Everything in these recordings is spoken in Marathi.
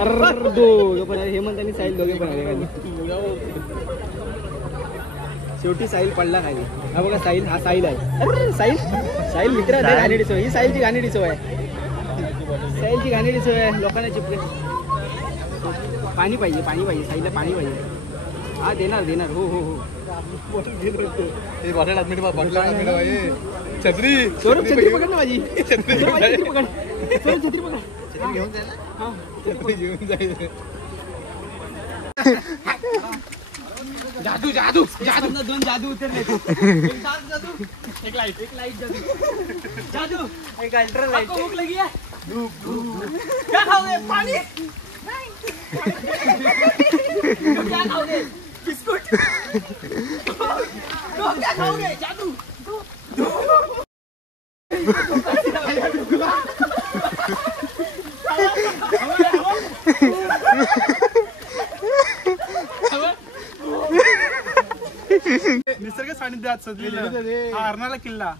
दोघं पण हेमंत आणि साहिल दोघे पण आले खाली. शेवटी साहिल पडला खाली. हा बघा साहिल, हा साहिल आहे. अरे साहिल, साहिल मित्र घाणेरडी सवय. ही साहिलची घाणेरडी सवय आहे. साहिलची घाणेरडी सवय आहे लोकांना चिपके. पाणी पाहिजे, पाणी पाहिजे साहिलला, पाणी पाहिजे. हा देणार देणार. हो हो हो. छत्री सौरभ छत्री पकड ना माझी. छत्री पकड. सौरभ छत्री पकड. घेऊन जायला. हा घेऊन जायचं. जादू जादू जादू. दोन जादू उतरले. एक जादू, एक लाईट जादू. जादू एक अल्ट्रा लाइट. आपको भूख लगी है? क्या खाओगे? पानी क्या खाओगे? बिस्कुट. क्या खाओगे? जादू. निसर्ग सानिध्यात सजलेला अर्नाळा किल्ला.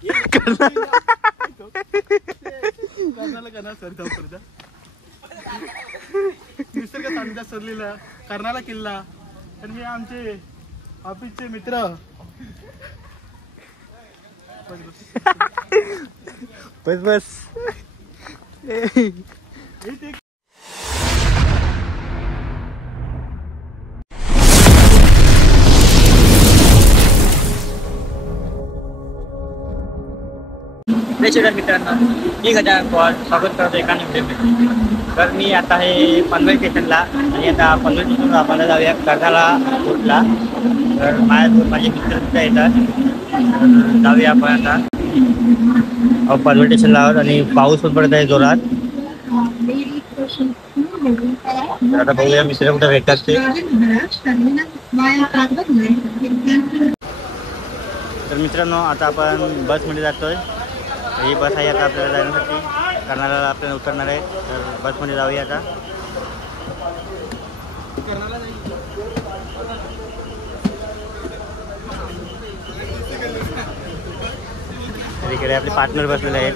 निसर्ग सानिध्यात सजलेला कर्नाळा किल्ला. आणि हे आमचे ऑफिसचे मित्र. बस बस. मित्रांनो, मी गजानन पवार स्वागत करतो एका व्हिडिओमध्ये. तर मी आता आहे पनवेल स्टेशनला आणि आता पनवेल स्टेशनला आपण जाऊया कर्नाळा फोर्टला. तर माझे मित्र सुद्धा येतात. जाऊया आपण आता पनवेल स्टेशनला आहोत आणि पाऊस पण पडत आहे जोरात. आता बघूया मित्र कुठे भेटतात ते. तर मित्रांनो, आता आपण बसमध्ये जातोय. ही बस आहे आता आपल्याला जाण्यासाठी. कर्नाळाला आपल्याला उतरणार आहे. तर बसमध्ये जाऊया आता. इकडे आपले पार्टनर बसलेले आहेत.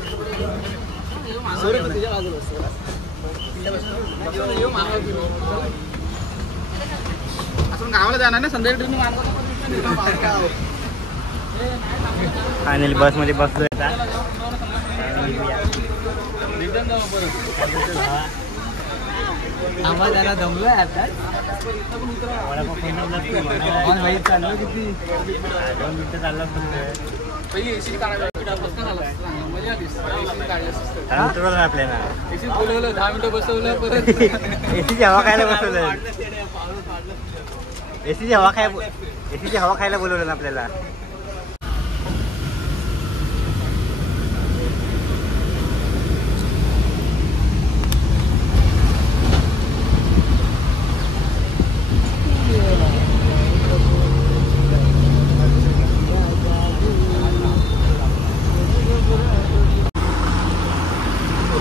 गावाला जाणार ना संध्याकाळी. फायनली बसमध्ये बसलोय आता. आम्हाला दमलोय आता. चाललो किती 2 मिनिटं चाललं आपल्याला. एसी बोलवलं 10 मिनिटं बसवलं. परत एसीची हवा खायला बसवलं. एसीची हवा खायला बोलवलं ना आपल्याला.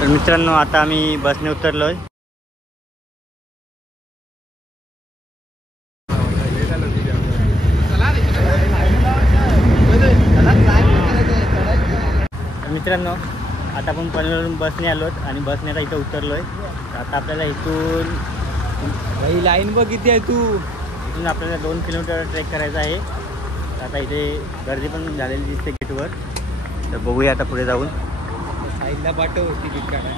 तर मित्रांनो, आता आम्ही बसने उतरलोय. मित्रांनो, आता आपण पनवेलवरून बसने आलोत आणि बसने आता इथं उतरलोय. आता आपल्याला इथून भाई लाईन बघ किती आहे. इथून आपल्याला 2 किलोमीटर ट्रेक करायचा आहे. आता इथे गर्दी पण झालेली दिसते गेटवर. तर बघूया आता पुढे जाऊन. साईडला पाठव तिकीट काढा.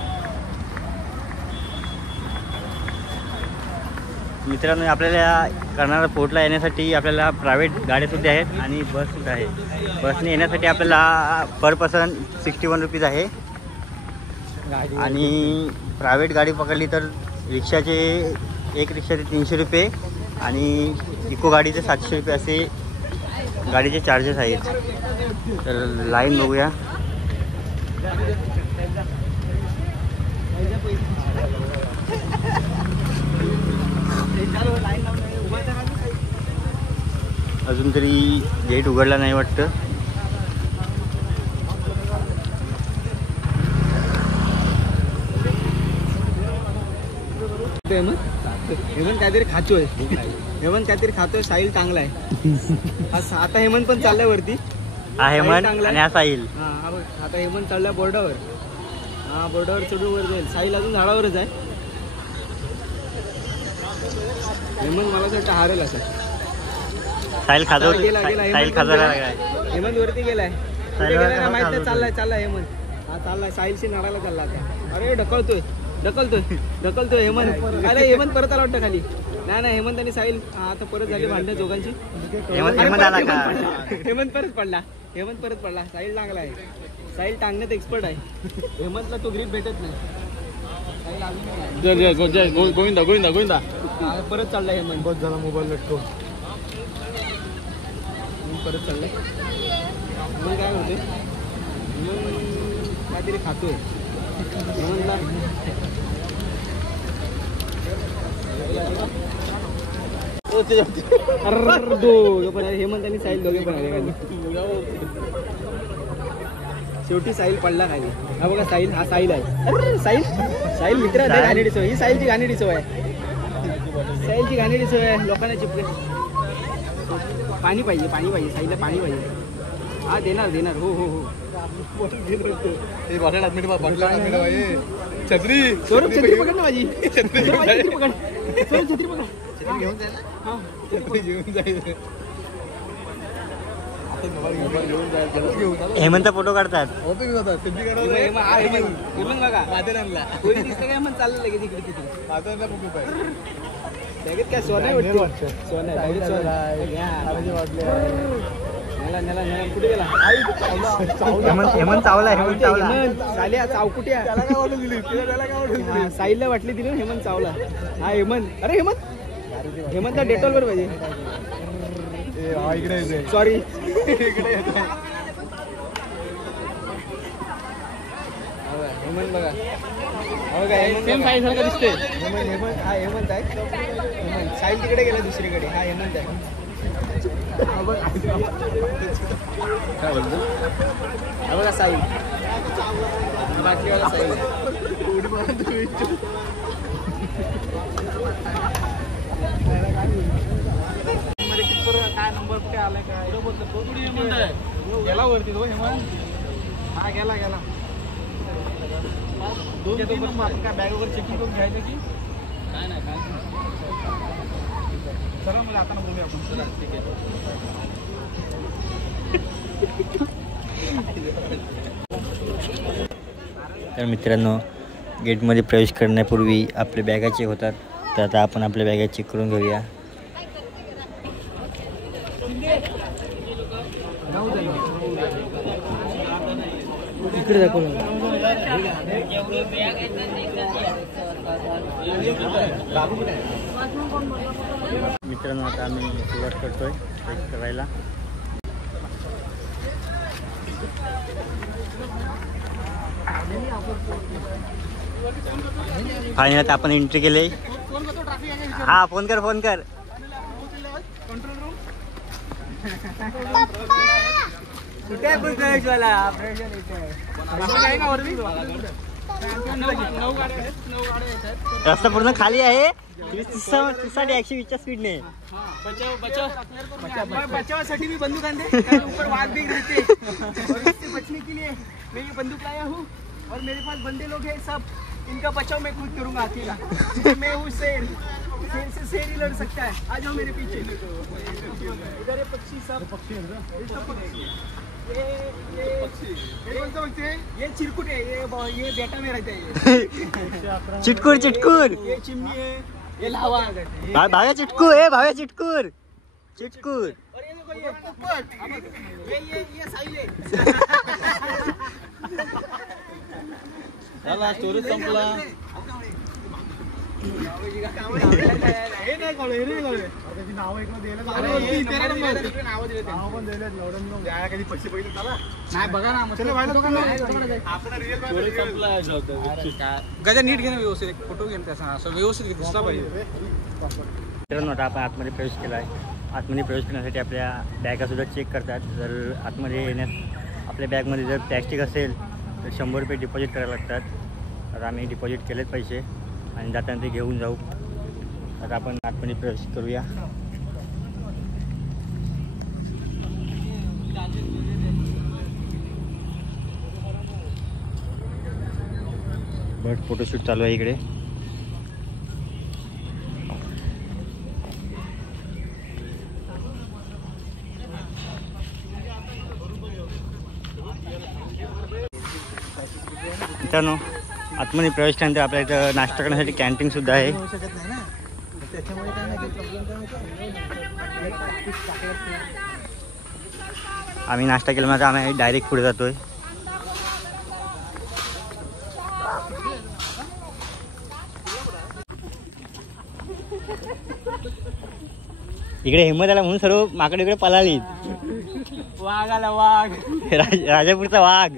मित्रांनो, आपल्याला कर्नाळा फोर्टला येण्यासाठी आपल्याला प्रायव्हेट गाड्यासुद्धा आहेत आणि बससुद्धा आहे. बसने येण्यासाठी आपल्याला पर पर्सन 61 रुपीज आहे. आणि प्रायव्हेट गाडी पकडली तर एक रिक्षाचे 300 रुपये आणि इको गाडीचे 700 रुपये असे गाडीचे चार्जेस आहेत. तर लाईन बघूया. अजून तरी गेट उघडला नाही वाटतं. हेमंत काहीतरी खातोय. हेमंत काहीतरी खातोय. साहिल चांगला आहे. आता हेमंत पण चाललाय वरती. हा हेमंत आणि हा साहिल. हा आता हेमंत चाललाय बोर्डावर. हा बोर्डावर चढून वर जाईल. साहिल अजून झाडावरच आहे. हेमंत मला असं वाटतं हारेल असं. साहिल खाजो गेला साहिल खाजोला लागलाय. हेमंत वरती गेलाय. कुठे गेलाय ना माहित नाही. चाललाय हेमंत. हा चाललाय साहिलशी नारायला चालला आता. अरे ढकलतोय हेमंत. अरे हेमंत परत आला वाटतं खाली. नाही हेमंत आणि साहिल आता परत झाली भांडणं दोघांची. हेमंत आला का? हेमंत परत पडला. साहिल लागला आहे. साहिल टांगण्यात एक्सपर्ट आहे. हेमंतला तो ग्रीप भेटत नाही. गोविंदा परत चालला हेमंत. बहुत झाला मोबाईल भेटतो. परत चाललाय. मग काय होते काहीतरी खातोय हेमंतला. हेमंत आणि साहिल दोघे पण आले खाली. शेवटी साहिल पडला खाली. हा बघा साहिल. हा साहिल आहे. साहिल मित्र घाणेरडी सवय. ही साहिलची घाणेरडी सवय आहे. लोकांना चिपके. पाणी पाहिजे साहिलला पाणी पाहिजे. हा देणार हो. छत्री सौरभ छत्री पकड ना माझी. छत्री पकड. छत्री पकड. घेऊन जाईल. हेमंत फोटो काढतात. चाललं लगेच इकडे तिथे. काय सोनं कुठे गेला हेमंत चावला. चावकुट्या साहिलला वाटली दिली ना हेमंत चावला. हा हेमंत. अरे हेमंतला डेटॉल वर पाहिजे. सॉरी हेमंत बघा. सेम साहिल सारखा दिसते. हेमंत हा हेमंत आहे. साहिल तिकडे गेला दुसरीकडे. हा हेमंत आहे. हा बघा साहिल. बाटलीवाला साहिल. काय नंबर कुठे आलाय काय गेला वरती तो हेमंत. हा गेला आपण काय बॅग वगैरे चेकिंग करून घ्यायचं की नाही काय चला मग आता बोलूया आपण. चला ठीक आहे. तर मित्रांनो गेटमध्ये प्रवेश करण्यापूर्वी आपले बॅगा चेक होतात. तर आता आपण आपल्या बॅगा चेक करून घेऊया. इकडे दाखव. मित्रांनो आता आम्ही सुरुवात करतोय प्रवेश करायला. फायनल आता आपण एंट्री केली. हा फोन कर. कुठे आहे प्रवेशवाला? रस्ता पूर्ण खाली आहे. 120च्या स्पीडने. बचावासाठी मी बंदूक आणते. ऊपर वाघ भी रहते और इससे बचने के लिए मैं ये बंदूक लाया हूँ और मेरे पास बंदे लोग हैं सब. इनका बचाव मैं खुद करूँगा अकेला. मैं हूँ शेर से शेर ही लड़ सकता है. आ जाओ मेरे पीछे. इधर है पक्षी सब. ये चिरकुट है. ये बेटा में रहता है. चिटकूर. ये चिमनी है. ये लावा. भाव्या चिटकूर. और ये देखो ये पोपट. ये साहिल है. चला स्टोरेज संपला. गजा नीट घेणं व्यवस्थित. फोटो घेणं त्याचा असं व्यवस्थित दिसला पाहिजे. मित्रांनो आता आपण आतमध्ये प्रवेश केला आहे. आतमध्ये प्रवेश करण्यासाठी आपल्या बॅगासुद्धा चेक करतात. जर आतमध्ये येण्यास आपल्या बॅगमध्ये जर प्लॅस्टिक असेल तर 100 रुपये डिपॉझिट करायला लागतात. तर आम्ही डिपॉझिट केलेच पैसे आणि जाताना ते घेऊन जाऊ. आता आपण आतमध्ये प्रवेश करूया. बट फोटोशूट चालू आहे इकडे. मित्रांनो आतमध्ये प्रवेश केल्यानंतर आपल्या इथं नाश्ता करण्यासाठी कॅन्टीन सुद्धा आहे. होऊ शकत नाही ना त्याच्यामुळे काय नाही प्रॉब्लेम काय आम्ही नाश्ता केल्यानंतर आम्ही डायरेक्ट पुढे जातोय. इकडे हिंमत आला म्हणून सर्व माकडे इकडे पळाली. वाघ आला वाघ राजापूरचा वाघ.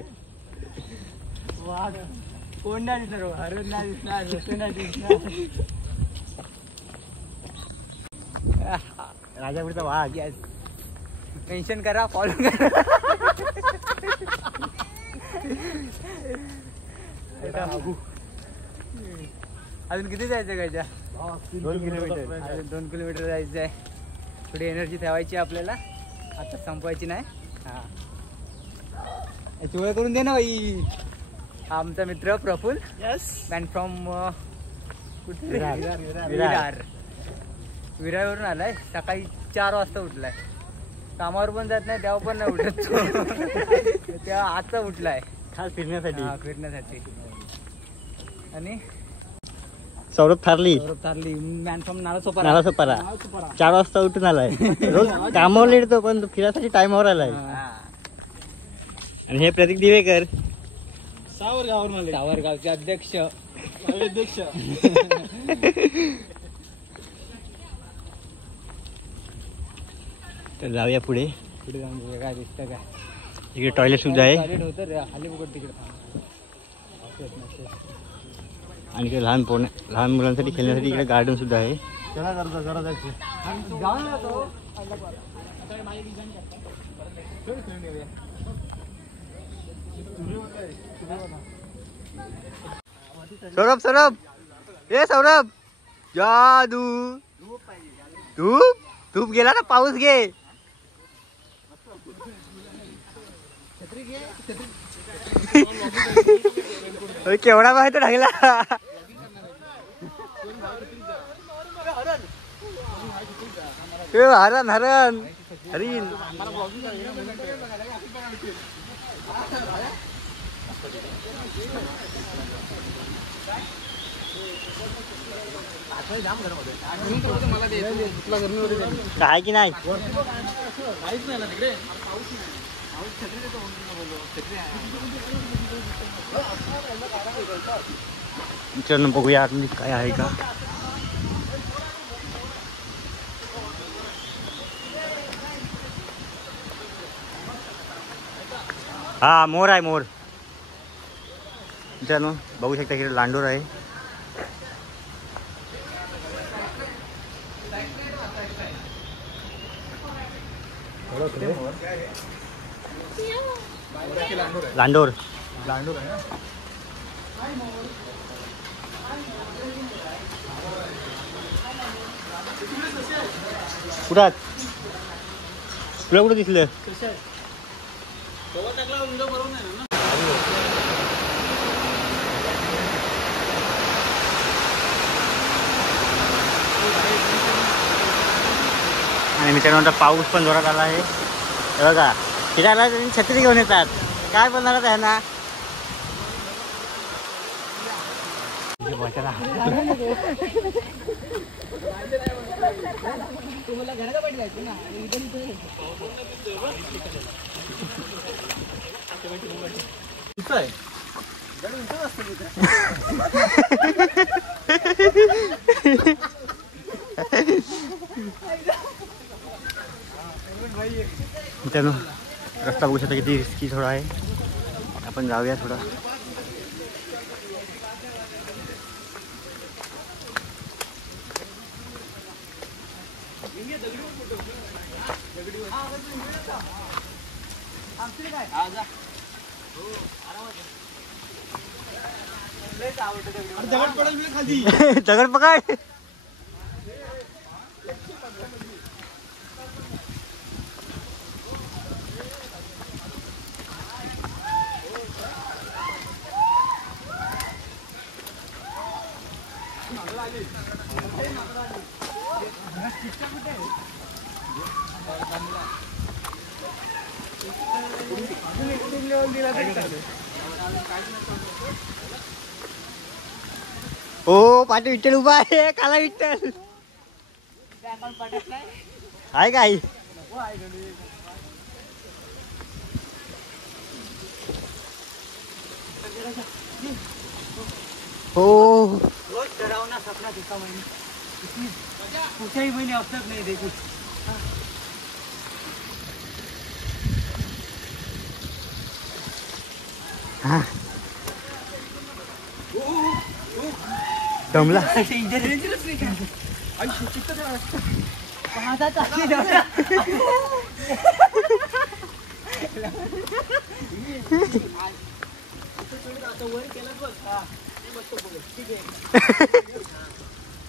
वाघ कोण नाही दिसणार हरण नाही दिसणार रस्ते नाही दिसणार. राजापूरचा वाघ. मेन्शन करा फॉलो करा. अजून किती जायचं गायच्या 2 किलोमीटर. अजून 2 किलोमीटर जायचं आहे. थोडी एनर्जी ठेवायची आपल्याला आता संपवायची नाही. हा चोळ करून दे ना बाई. हा आमचा मित्र प्रफुल मॅन फ्रॉम विरारवरून आलाय. सकाळी 4 वाजता उठलाय. कामावर पण जात नाही तेव्हा पण नाही उठत तो. तेव्हा आता उठलाय खास फिरण्यासाठी. हा फिरण्यासाठी. आणि सौरभ थारली मॅन फ्रॉम नालासोपारा. 4 वाजता उठून आलाय. रोज कामावर येतो पण फिरायसाठी टाइमवर आलाय. आणि हे प्रतीक दिवेकर सावरगावचे अध्यक्ष. तर जाऊया पुढे. पुढे जाऊन बघूया काय दिसतं काय. इकडे टॉयलेट सुद्धा आहे. टॉयलेट होतं रे खाली बघत तिकडे. आणि इकडे लहान मुलांसाठी खेळण्यासाठी इकडे गार्डन सुद्धा आहे. सौरभ ए सौरभ जादू धूप गेला ना. पाऊस घे. केवढा माहिती टाकला. हरण हरीण. काय की नाही मित्रांनो बघूया आतमध्ये काय आहे का. हा मोर आहे मोर. मित्रांनो बघू शकता की लांडोर आहे. लांडोर कुठात तुला कुठं दिसलं. आणि मित्रांनो आता पाऊस पण जोरात आला आहे. बघा फिरायला छत्री घेऊन येतात. काय बोलणार आहे ना. मित्रांनो रस्ता बघू शकता किती रिस्की थोडा आहे. आपण जाऊया थोडा. दगड पकड. हो पाठी विठ्ठल उभा आहे. काला विठ्ठल आहे काय? हो रोज डरावना सपना दिखा मैंने, कुठेही मैंने अब तक नहीं देखी. दमला.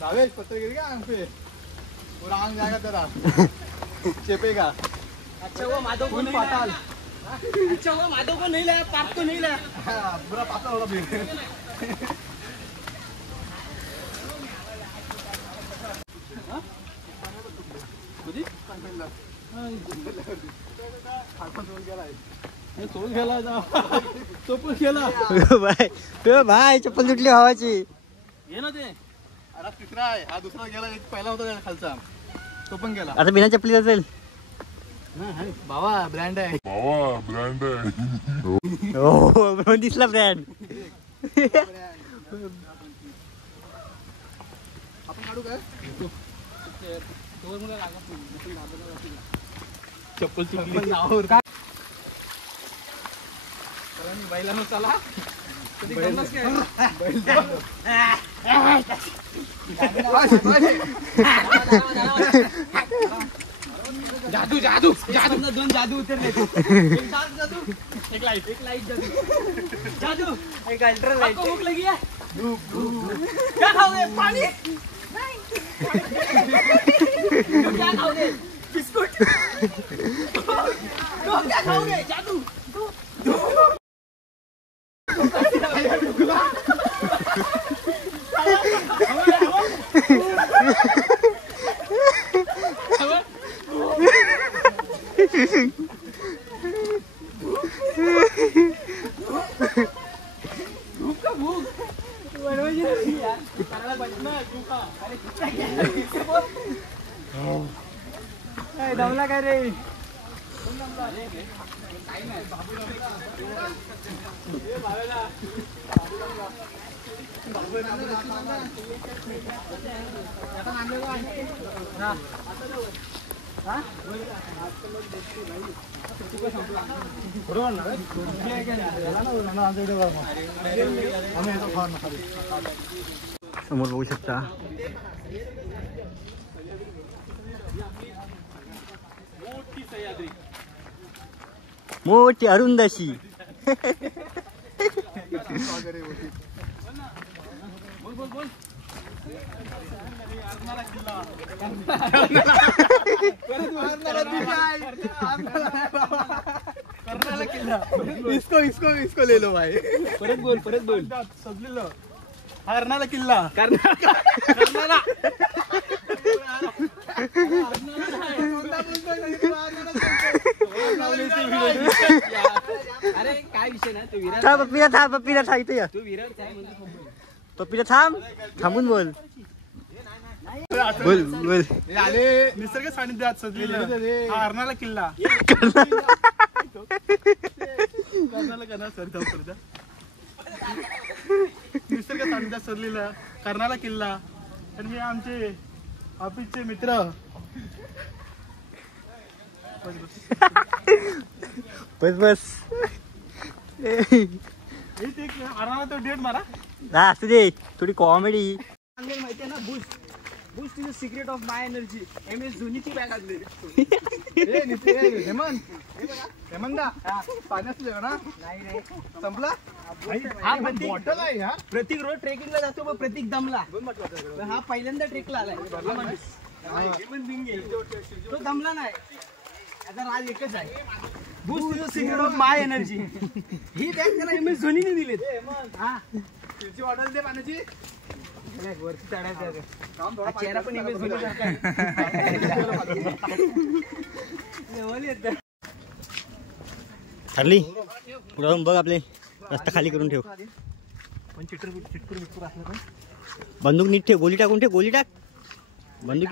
रावेश पत्रगिरी का आंग पे पूरा आंग जाएगा तेरा चेपेगा. अच्छा वो माधव को नहीं लाया. अच्छा वो माधव को नहीं लाया, पाप को नहीं लाया. पूरा पाता होगा भी. सोडून गेला तो पण गेला. भाई चप्पल तुटली भावाची. ये ना ते अरे तिसरा आहे हा, दुसरा गेला. एक पहिला होता खालचा तो पण गेला. आता बिना चप्पली असेल. भावा ब्रँड आहे. हो दिसला ब्रँड. आपण काढू काय चप्पल तुटली. बैलानो चला जादू जादू जादू. दोन जादू उतरले. एक डार्क जादू, एक लाइट जादू. जादू एक अल्ट्रा लाइट. आपको भूख लगी है? क्या खाओगे? पानी. क्या खाओगे? बिस्कुट. क्या खाओगे? जादू. दमला काय रे? समोर बघू शकता मोठी अरुंदाशी. इसको ले लो भाई. परत बोल सजलेलं हरणाला किल्ला. अरे काय विषय ना, तू विराट पप्पीला था इथे. तू विराट आहे म्हणजे पप्पीला थांबून बोल. बोल. आले निसर्ग सानिध्यात सजलेलं हरणाला किल्ला. निसर्ग सानिध्यात सजलेलं कर्नाला किल्ला. आणि हे आमचे ऑफिसचे मित्र. बस हरणाला तो डेट मारा. असू दे थोडी कॉमेडी. माहिती आहे ना, boost is the secret of my energy. MS धोनीची बॅग आणली. हेमंदा पाण्यात ना नाही रे, संपला. हा बॉटल आहे यार. प्रतीक रोज ट्रेकिंगला जातो, मग प्रतीक दमला. हा पहिल्यांदा ट्रेकला आलाय. तो दमला नाही. आता राज एकच आहे. Boost is the secret of my energy. ही बॅग त्याला MS धोनीने दिलीत. हा तिची बॉटल दे पाण्याची. वरती चढायचं. चेहरा पण MS धोनी सारखा आहे. ठरली पुढे बघ. आपले रस्ता खाली करून ठेव. पण चिटकूर असलं तर बंदूक नीट ठेव, गोली टाकून ठेव, गोली टाक. बंदूक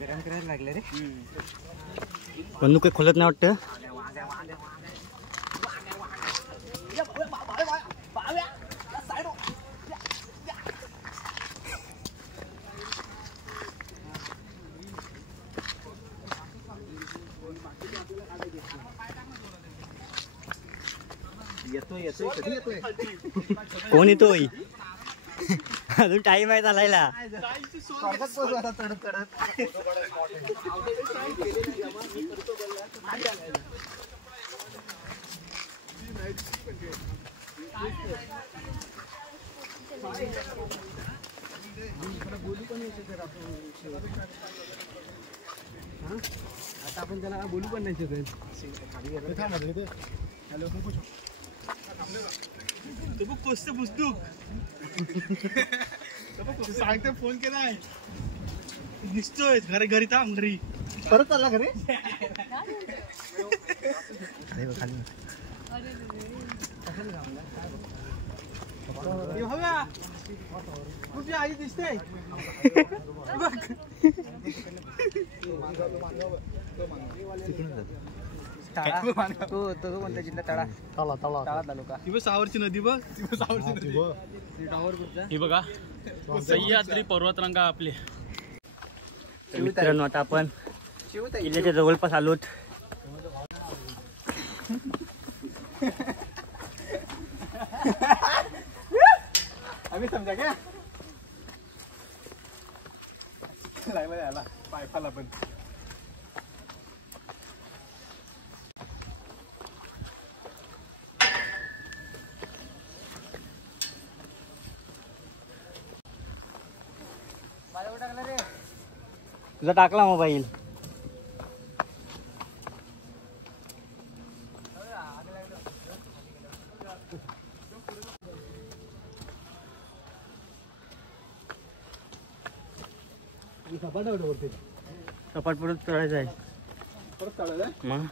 गरम करायला लागले रे. बंदूक काही खोलत नाही वाटतं. कोण येतोय? अजून टाइम आहे चालायला. आता आपण त्याला बोलू पण नाही शकत. सांगते फोन केलाय दिसतोय घरी घरी थांब घरी परत चालला घरी. तुझी आई दिसते तो म्हणतो जिल्हा तळा तळा तालुका. सावरची नदी बघ. ही बघा सह्याद्री पर्वतरांगा आपले. मित्रांनो आता आपण किल्ल्याच्या जवळपास आलोत. आम्ही समजा क्या आला पायपाला पण. तुझा टाकला मोबाईल. सपाट परत चढायचं आहे. परत चालू मग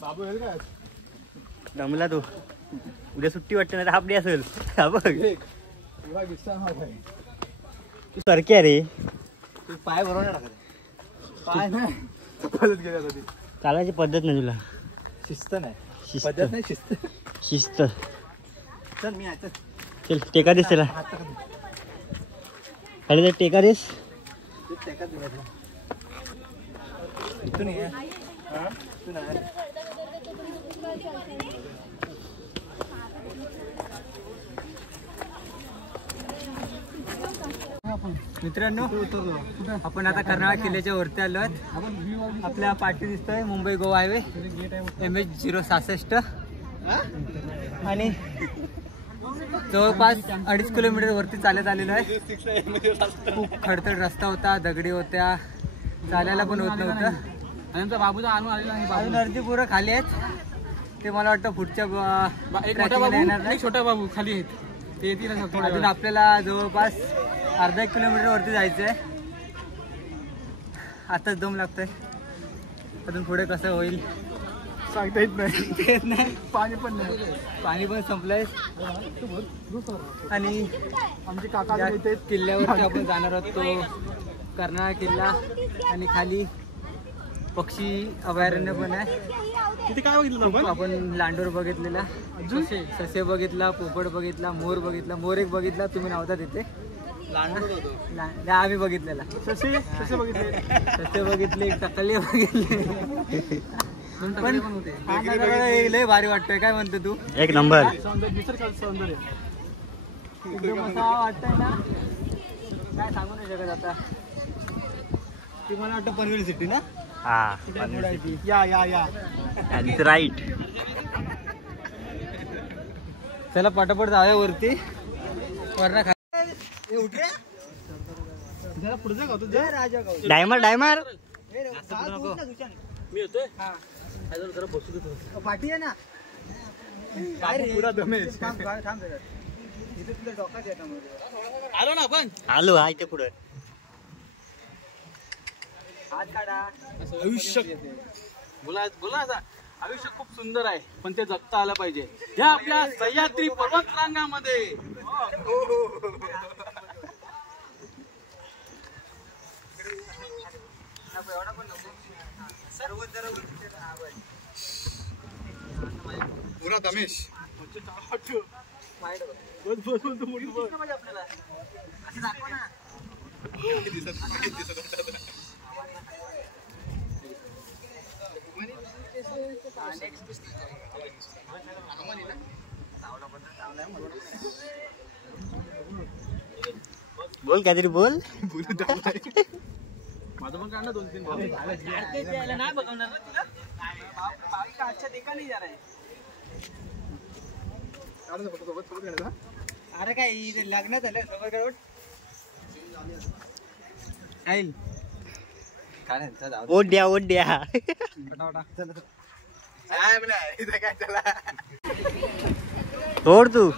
बाबू येईल काय दमला तो. उद्या सुट्टी वाटते ना, हाफ डे असेल. हा बघ तू सरकी आहे रे. पाय बरोबर नाही टाकत. पाय नाही परत गेल्यासाठी चालायची पद्धत नाही तुला. शिस्त नाही. शिस्त पद्धत नाही शिस्त. शिस्त. चल मी आता चल टेका देस त्याला. अरे तर टेका देस. इथून ये. इथून आहे. मित्रांनो आपण आता कर्नाळा किल्ल्याच्या वरती आलो आहोत. आपल्या पाठी दिसतोय मुंबई गोवा हायवे MH066 आणि जवळपास 2.5 किलोमीटर वरती चालत आलेलो आहे. खूप खडतड रस्ता होता, दगडी होत्या, चालायला पण होत नव्हतं. आणि आमचा बाबूचा आणून आलेला आहे. अजून अर्धी पोरं खाली आहेत. ते मला वाटतं पुढच्या एक मोठा बाबू एक छोटा बाबू खाली आहेत. ते येतील अजून आपल्याला जवळपास अर्धा 1 किलोमीटर वरती जायचं आहे. आताच दम लागतोय. अजून पुढे कसं होईल सांगता येत नाही. पाणी पण नाही. पाणी पण संपलंय. आणि आमचे काका या किल्ल्यावरती आपण जाणार आहोत तो कर्नाळा किल्ला. आणि खाली पक्षी अभयारण्य पण आहे. तिथे काय बघितलं आपण? आपण लांडोर बघितलेला, ससे बघितला, पोपट बघितला, मोर बघितला. मोर एक बघितला, तुम्ही नव्हता तिथे. आम्ही बघितलेला. ससे बघितले, टकले बघितले. लय भारी वाटतोय. काय म्हणतो तू? एक नंबर. सौंदर्य एकदम असा वाटतंय ना, काय सांगू नाही शकत आता. ती मला वाटतं पनवेल सिटी ना. हा या या या राईट. चला पटापट जाऊया वरती. वरना पुढे गाव राजा डायमर डायमर. मी होतोय. पाठी आहे ना. पुरा दमेश. आलो ना आपण. आलो हा इथे पुढे. हात काढा. आयुष्य बोला बोला आता. आयुष्य खूप सुंदर आहे पण ते जगता आलं पाहिजे या आपल्या सह्याद्री पर्वतरांगामध्ये. पुरा दमेश आपल्याला असं दाखवा ना. बोल काहीतरी बोल. माझं पण काढ ना 2-3 भाव. नाही बघवणार ना तुला. बावी का अच्छा देखा नाही जा रहा है. अरे काय इथे लग्न झालं समोर करोड. ओढ द्या ओढ द्या. सोड तू.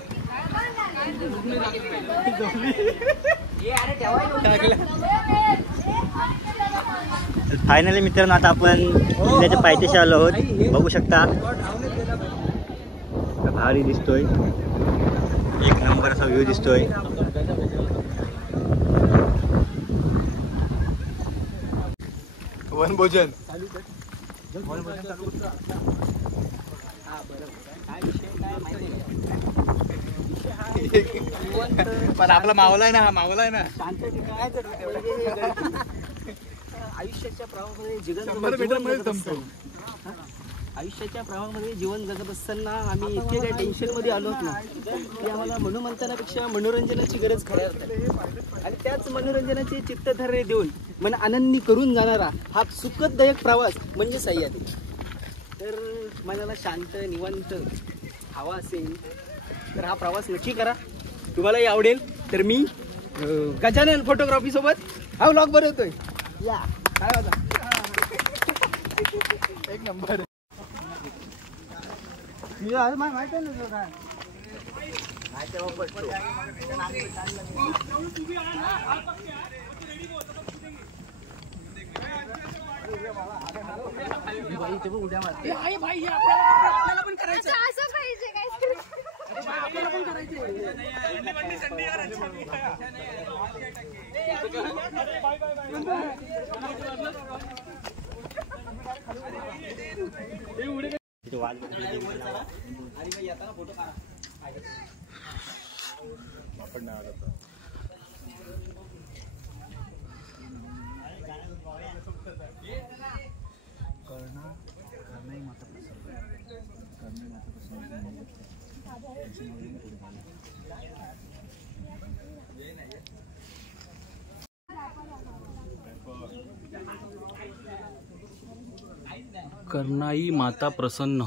फायनली मित्रांनो आता आपण किल्ल्याच्या पायथ्याशी आलो आहोत. बघू शकता भारी दिसतोय. एक नंबर असा व्ह्यू दिसतोय. वनभोजन. पण आपला मावला आहे ना. हा मावला आहे ना. आयुष्याच्या प्रवाहामध्ये आयुष्याच्या प्रवाहामध्ये जीवन जगत असताना आम्ही इतके काही टेन्शनमध्ये आलो ना की आम्हाला मनोमंथनापेक्षा मनोरंजनाची गरज खऱ्या अर्थाने. आणि त्याच मनोरंजनाचे चित्तधर्य देऊन मन आनंदी करून जाणारा हा सुखदायक प्रवास म्हणजे सह्याद्री. तर मनाला शांत निवांत हवा असेल तर हा प्रवास नक्की करा. तुम्हालाही आवडेल. तर मी गजानन फोटोग्राफी सोबत हा व्लॉग बनवतोय. या काय होता एक नंबर. माहिती आहे ना काय उड्या मारते. आपल्याला पण करायचं. असं पाहिजे काय आपल्याला पण करायचं. कर्णाई माता प्रसन्न.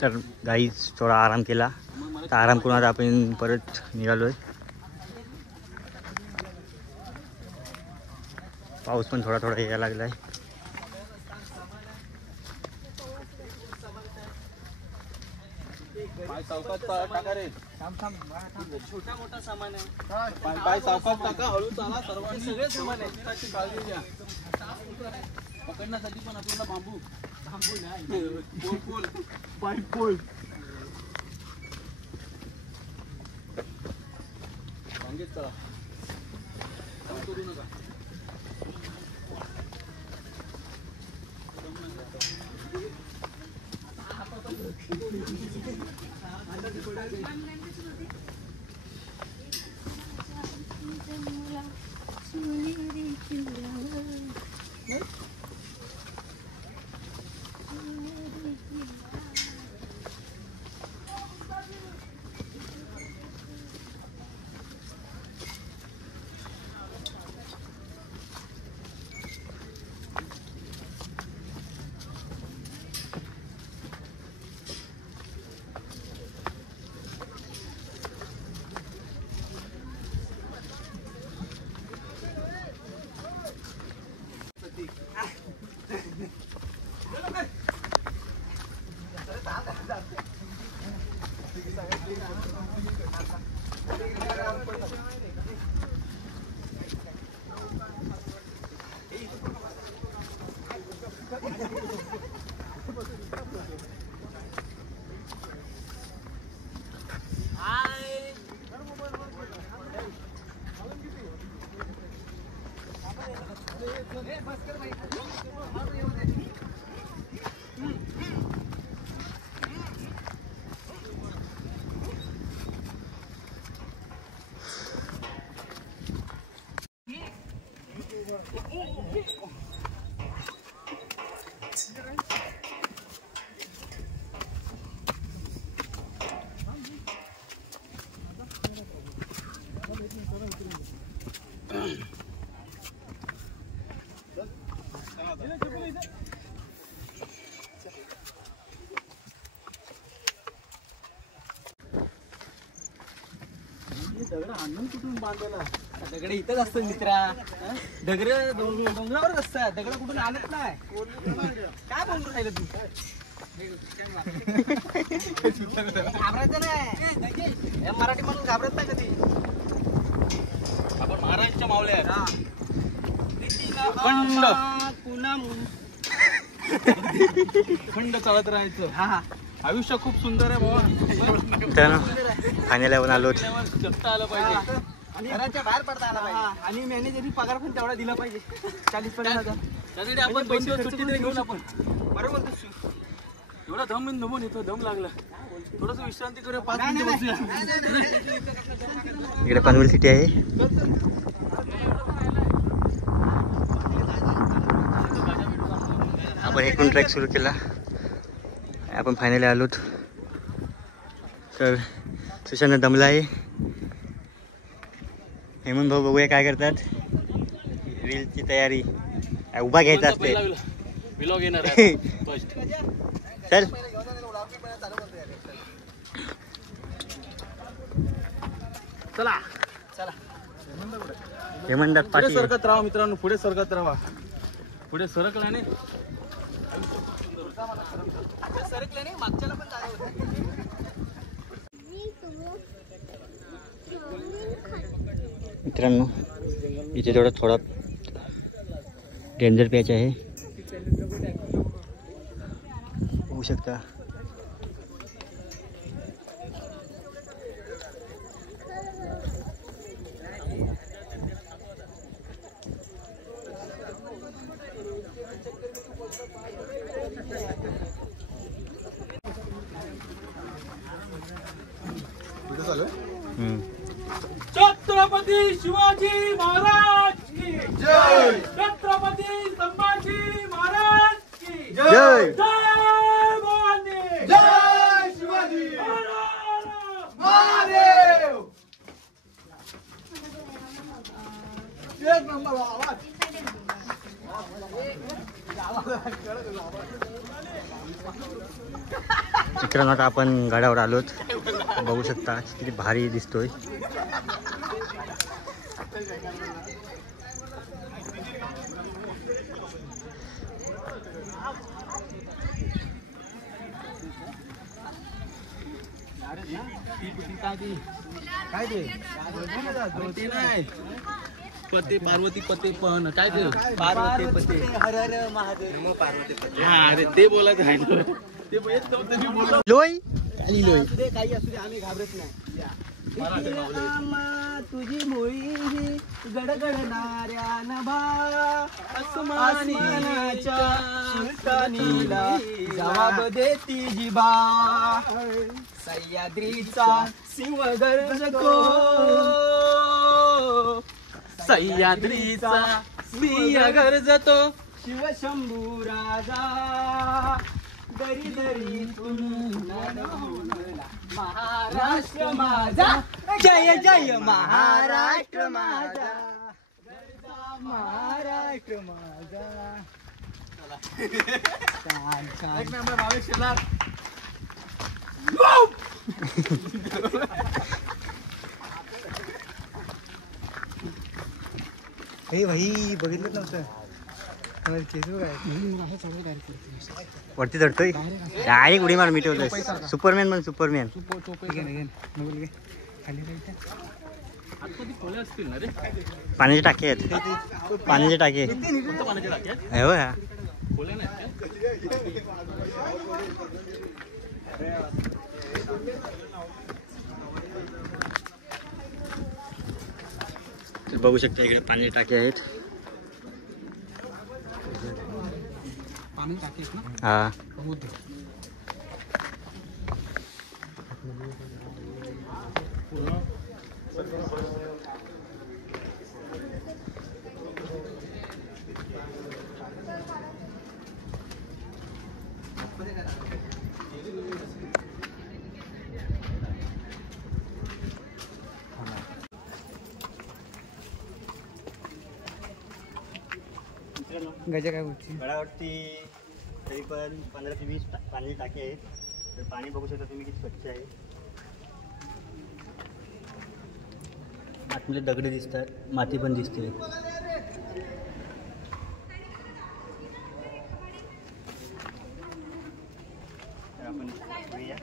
तर गाईच थोडा आराम केला. तर आराम करून आता आपण परत निघालोय. पाऊस पण थोडा थोडा यायला लागलाय. छोटा मोठा सामान आहे. पाय सावकाश टाका. हळू चाला. सर्वांनी सगळे सामान आहे. काळजी घ्या. पकडण्यासाठी पण आपल्याला बांबू नाही. Pole pipe pole. सांगेच चला. करू नका. दगड आणून कुठून बांधायला? दगड इथंच असतं मित्रा. दगड डोंगरावरच असतात. दगड कुठून आणत नाही. काय बोलतो राहिलं तू? घाबरायचं नाही. मराठी माणूस घाबरत नाही कधी. आपण महाराजच्या मावळे आहेत. खंड चालत राहायचं. हा आयुष्य खूप सुंदर आहे बाबा. फायनल आपण आलो. जगता आलं पाहिजे आणि घराच्या बाहेर पडता आला पाहिजे. आणि मॅनेजरनी पगार पण तेवढा दिला पाहिजे. 40-50,000. त्यासाठी आपण 2 दिवस सुट्टी तरी घेऊन आपण बरोबर बोलतोस. एवढा दमून येतो. दम लागला. थोडस विश्रांती करूया. 5 मिनिटं बसूया. इकडे पनवेल सिटी आहे. आपण इकडून ट्रॅक सुरू केला. आपण फायनली आलोत. तर सुशांत दमला आहे. हेमंत भाऊ बघूया काय करतात. रीलची तयारी उभा घ्यायचा असते. व्लॉग येणार आहे फर्स्ट. चल चला चला. हेमंत पुढे पाटील. सरकत राहा मित्रांनो. पुढे सरकत राहा. पुढे सरकल्याने सरकलं नाही. मागच्याला पण जागा होती. मित्रांनो इथे थोडा डेंजर पॅच आहे. होऊ शकता. छत्रपती शिवाजी महाराज की जय. छत्रपती संभाजी महाराज की जय. जय भवानी. जय शिवाजी महादेव. एक नंबर आवाज. मित्रांनो आता आपण गाड्यावर आलोत. बघू शकता किती भारी दिसतोय. काय ते? ते नाही पते पार्वती पते पण काय ते पार्वती पते. हर हर महादेव. मग पार्वती पते. हा अरे ते बोलायचं आहे ना. ते येत नव्हतं मी बोललो. लोय असू दे काही असू दे. आम्ही घाबरत नाही. तुझी मोळी गडगडणाऱ्या नभा आसमानाच्या सुलतानीला जवाब देती जिबा. सह्याद्रीचा सिंह गरजतो. सह्याद्रीचा सिंह गरजतो. शिवशंभू राजा दरी दरीतून महाराष्ट्र माझा. जय जय महाराष्ट्र माझा. महाराष्ट्र माझा. छान छान. एक नंबर भावेश शेलार. हे भाई बघितलं नव्हतं. वरती चढतोय डायरेक्ट उडी मार मिटवलं. सुपरमॅन म्हण. सुपरमॅन. खाली जायचं आतमध्ये खोल्या असतील ना रे? पाण्याची टाकी आहेत. पाण्याची टाकी फक्त पाण्याच्या टाक्या आहेत? आहे हो या. खोल्या नाहीत का? तर बघू शकता इकडे पाण्याची टाकी आहेत. पाणी टाकीस ना हा होते. गजा काय होती गडावरती तरी पण 15 ते 20 पाण्याची टाकी आहेत. तर पाणी बघू शकता तुम्ही किती स्वच्छ आहे. आतमध्ये दगडी दिसतात, माती पण दिसते. तर आपण बघूया.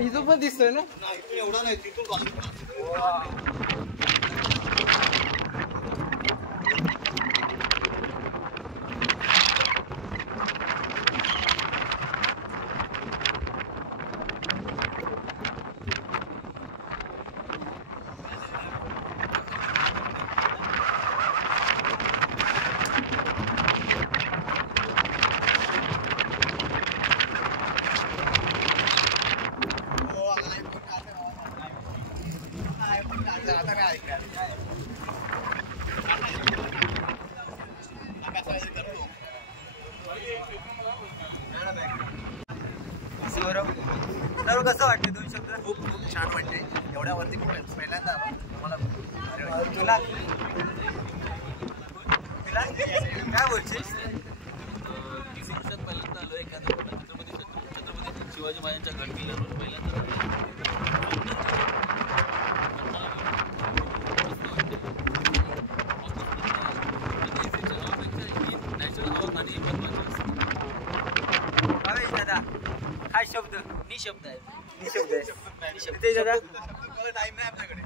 इथं पण दिसतोय ना. एवढा नाही तिथून तर कसं वाटतं 2 शब्द? खूप छान वाटते. एवढ्यावरती पहिल्यांदा मला तुला काय बोलशील? पहिल्यांदा आलो एखाद्या छत्रपती शिवाजी महाराजांच्या गड किल्ल्यावर पहिल्यांदा दादा काय शब्द? निशब्द आहे. निशब्द आहे. निशब्द दादा टाइम नाही आपल्याकडे.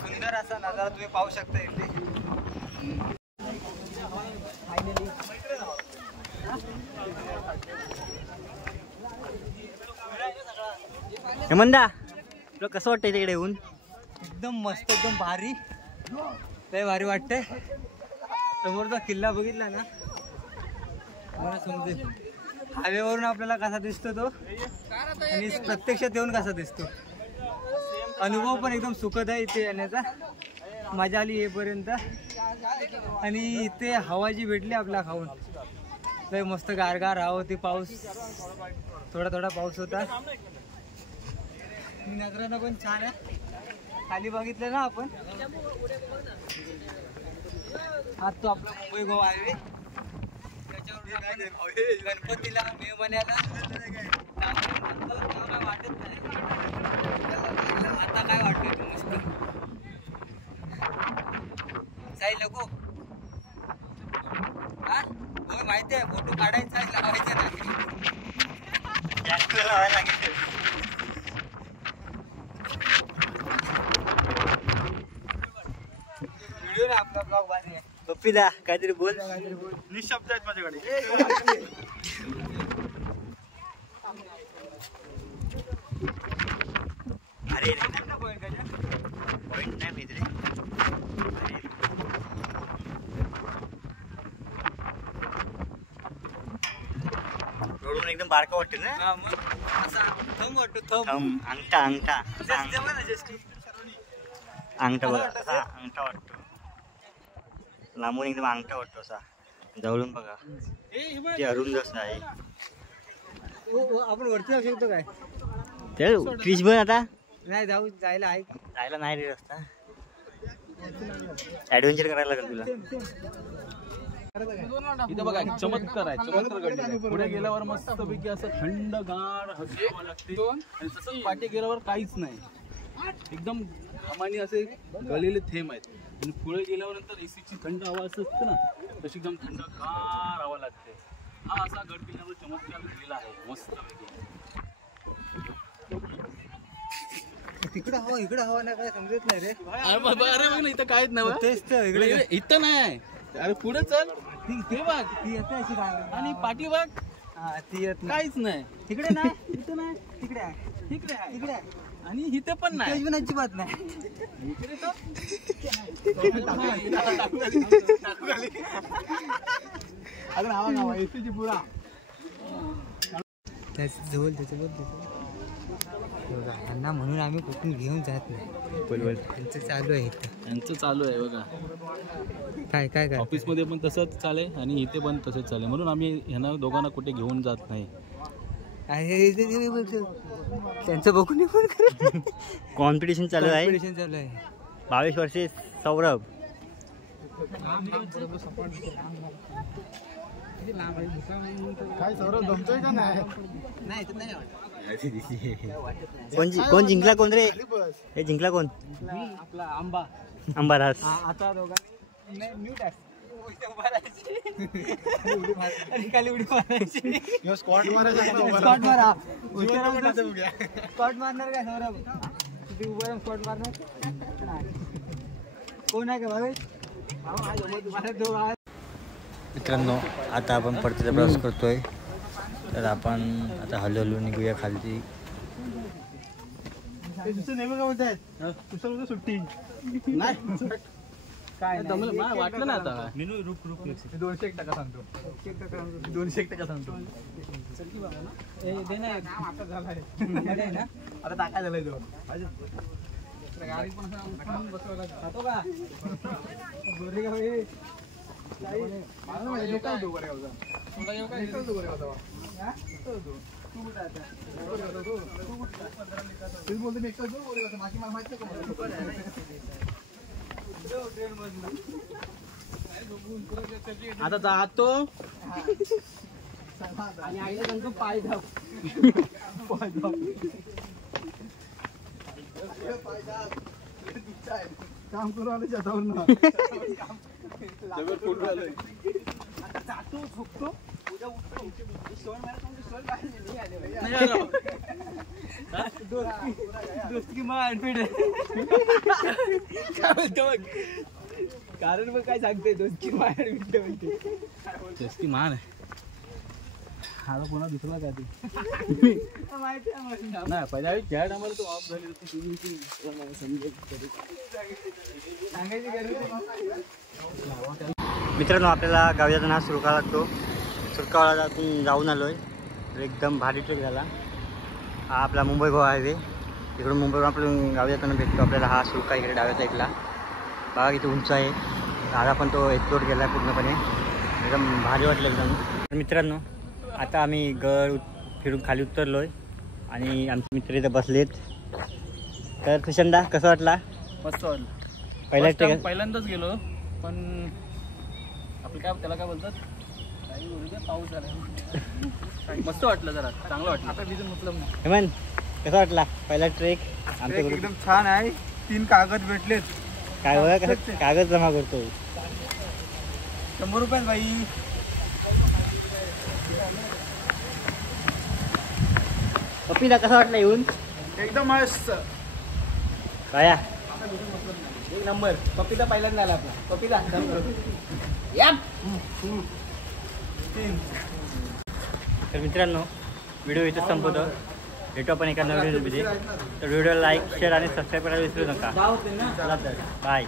सुंदर असा नजारा तुम्ही पाहू शकता इथे. हेमंदा तुला कसं वाटतं तिकडे येऊन? एकदम मस्त, एकदम भारी, लय भारी वाटतंय. समोरचा किल्ला बघितला ना मला समजेल हायवेवरून आपल्याला कसा दिसतो तो आणि प्रत्यक्षात येऊन कसा दिसतो. अनुभव पण एकदम सुखद आहे इथे येण्याचा. मजा आली येईपर्यंत. आणि इथे हवा जी भेटली आपल्या खाऊन लय मस्त गारगार हवा होती. पाऊस थोडा थोडा पाऊस होता. नजरानं पण छान आहे. खाली बघितलं ना आपण हा तो आपला मुंबई गोवा हायवे. त्याच्यावर आपण गणपतीला मे महिन्याला काय वाटत नाही. आता काय वाटतंय तू मस्त साई नको हा हो माहिती आहे. फोटो काढायचा आहे लावायचा नाही. व्हिडिओ ना आपला ब्लॉग भारी आहे. पप्पीदा काहीतरी बोल. निशब्द आहेत माझ्याकडे. अरे पॉईंट नाही माहिती रे. रोडून एकदम बारका वाटते ना. हा मग असा थंब वाटतो थंब. अंगठा अंगठा जमा ना जस्ट अंगठा बघा असा अंगठा वाटतो. लांबून एकदम अंगठा वाटतो असा. जवळून बघा ते अरुंद असं आहे. आपण वरती जाऊ शकतो काय? ते क्रिश बन आता नाही जायला आहे. जायला नाही रे रस्ता. ऍडव्हेंचर करायला लागेल तुला. इथं बघा चमत्कार आहे, चमत्कार घडलेला. पुढे गेल्यावर मस्तपैकी असं थंडगार हवा लागते आणि तसंच पाठी गेल्यावर काहीच नाही, एकदम घामाने असे गळलेले थेंब आहेत. आणि पुढे गेल्यावर नंतर एसीची थंड हवा असं असते ना, तशी एकदम थंडगार हवा लागते. हा असा गड किल्ल्यावर चमत्कार घडलेला आहे मस्तपैकी. तिकडं हवा इकडं हवा नाही काय समजत नाही रे. अरे बघ ना इथं काहीच नाही. इथं नाही, अरे पुढे चल, ते बघ ती येते अशी काय आणि पाठी बघ, ती येत काहीच नाही. तिकडे नाही इथं नाही तिकडे आहे इकडे आहे तिकडे आहे आणि इथे पण नाही. अजिबात नाही. इकडे तर अगं हवा गावा एसीची पुरा जवळ त्यांना म्हणून आम्ही कुठून घेऊन जात नाही. त्यांचं चालू आहे इथं. यांचं चालू आहे बघा. काय काय काय ऑफिस मध्ये पण तसंच चाले आणि इथे पण तसंच चाले, म्हणून आम्ही ह्यांना दोघांना कुठे घेऊन जात नाही. त्यांचं बघून कॉम्पिटिशन चालू आहे. कॉम्पिटिशन चालू आहे. 22 वर्षे सौरभ. काय सौरभ जमतोय का नाही? कोण जिंकला कोण रे? हे जिंकला कोण? आपला आंबा अंबारास. आता दोघांनी न्यू टॅक्स खाली उडी मारायची. स्कॉट मारायचा स्पॉट मारा. स्पॉट मारणार काय सौरभ? किती उभा स्पॉट मारणार कोण आहे का भावेश? मित्रांनो आता आपण परतीचा प्रवास करतोय, तर आपण आता हळूहळू निघूया खालची. नेहमी काय बोलतायत दुसरं सुट्टी नाही काय मला वाटलं ना आता 201% सांगतो. 201% सांगतो. आता टाकाय झालाय तो गाडी पण बसवायला खातो का गोरी का भाई? आता जातो आणि आईला सांगतो पाय धाव. काम करू आले शेतावर ना. आता जातो झोपतो उद्या उठतो सोन दोस्ती मारपीट काय बोलतो बघ. कारण मग काय सांगते दोस्ती मारपीट म्हणते. जास्ती मान आहे. आता पुन्हा दुसरा काय ते माहिती आहे मला. नाही पहिल्या वेळी ज्या टायमाला तो ऑफ झाली होती सांगायची गरज मित्रांनो आपल्याला गावी जाताना सुरका लागतो. सुरकावाड्यातून जाऊन आलोय, तर एकदम भारी ट्रिप झाला. हा आपला मुंबई गोवा हायवे. इकडून मुंबईवरून आपलं गावी जाताना भेटतो आपल्याला हा सुरका इकडे डाव्या साईडला. बघा किती उंच आहे. आज आपण तो एक्सप्लोर केला पूर्णपणे, एकदम भारी वाटलं एकदम. मित्रांनो आता आम्ही गड फिरून खाली उतरलोय आणि आमचे मित्र इथं बसलेत. तर सुशंदा कसं वाटला? मस्त वाटलं. पहिल्यांदाच गेलो, पण आपलं काय त्याला काय बोलतात पाऊस झाला. मस्त वाटलं, जरा चांगलं वाटलं. आता भिजून मतलब नाही. हेमंत कसा वाटला पहिला ट्रेक? आमच्या एकदम छान आहे. 3 कागद भेटलेत. काय बघा कसं कागद जमा करतो. 100 रुपयात बाई. पप्पीला कसा वाटला येऊन? एकदम मस्त. काय एक नंबर. पप्पीचा पहिल्यांदा आला आपला. पप्पीचा तर मित्रांनो व्हिडिओ इथं संपवतो. भेटू आपण एका नवीन व्हिडिओमध्ये. तर व्हिडिओ लाईक शेअर आणि सबस्क्राईब करायला विसरू नका. चला तर बाय.